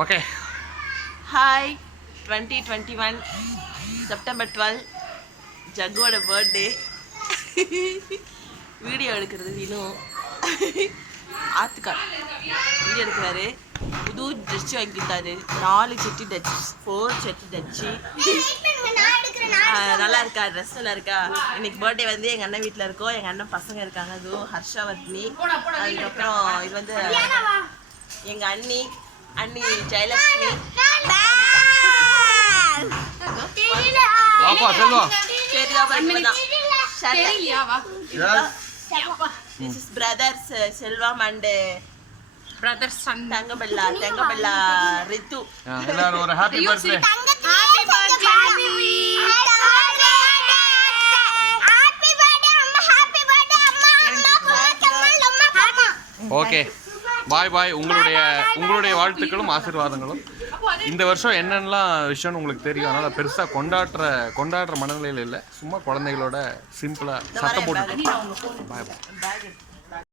Okay. Hi 2021 September 12 ஜக்கோட birthday. Video எடுக்கிறது வினும் ஆத்துக்கா வீடியோ எடுக்கிறாரு. புது ட்ரெஸ் வாங்கி கொடுத்தாரு. 4 செட்டு தச்சு 4 செட்டு தச்சு நல்லா இருக்கா? ட்ரெஸ் நல்லா இருக்கா? இன்னைக்கு பர்த்டே வந்து எங்கள் அண்ணன் வீட்டில் இருக்கோம். எங்கள் அண்ணன் பசங்க இருக்காங்க. அதுவும் ஹர்ஷவர்த்தினி, அதுக்கப்புறம் இது வந்து எங்கள் அண்ணி Jayalakshmi. This is brothers Selvam and brothers son Tangabella Ritu. எல்லாரும் ஒரு happy birthday. happy birthday okay, bye bye. உங்களுடைய வாழ்த்துக்களும் ஆசீர்வாதங்களும். இந்த வருஷம் என்னென்னலாம் விஷயம்னு உங்களுக்கு தெரியும். அதனால் பெருசாக கொண்டாடுற மனநிலையில் இல்லை. சும்மா குழந்தைகளோட சிம்பிளாக சத்தம் போட்டு பாய் பாய்.